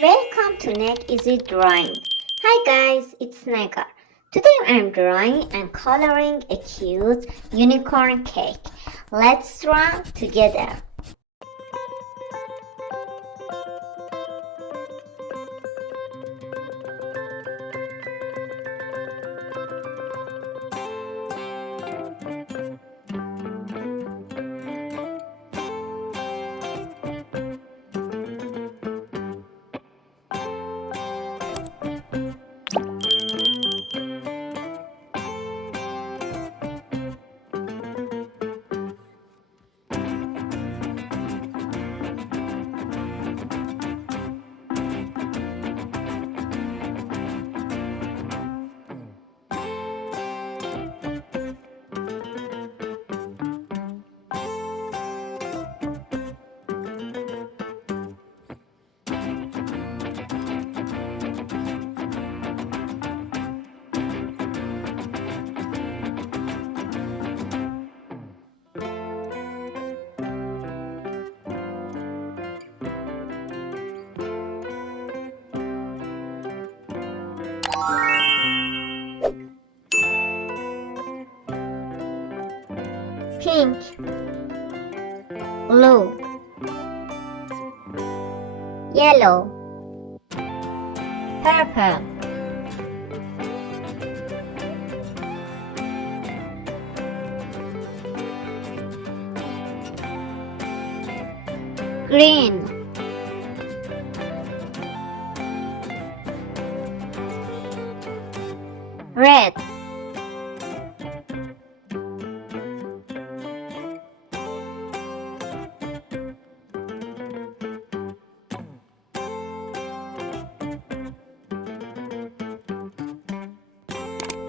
Welcome to NegEasyDrawing. Hi guys, it's Negar. Today I'm drawing and coloring a cute unicorn cake. Let's draw together. Pink, blue, yellow, purple, green, red,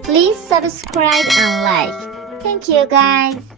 please subscribe and like. Thank you guys.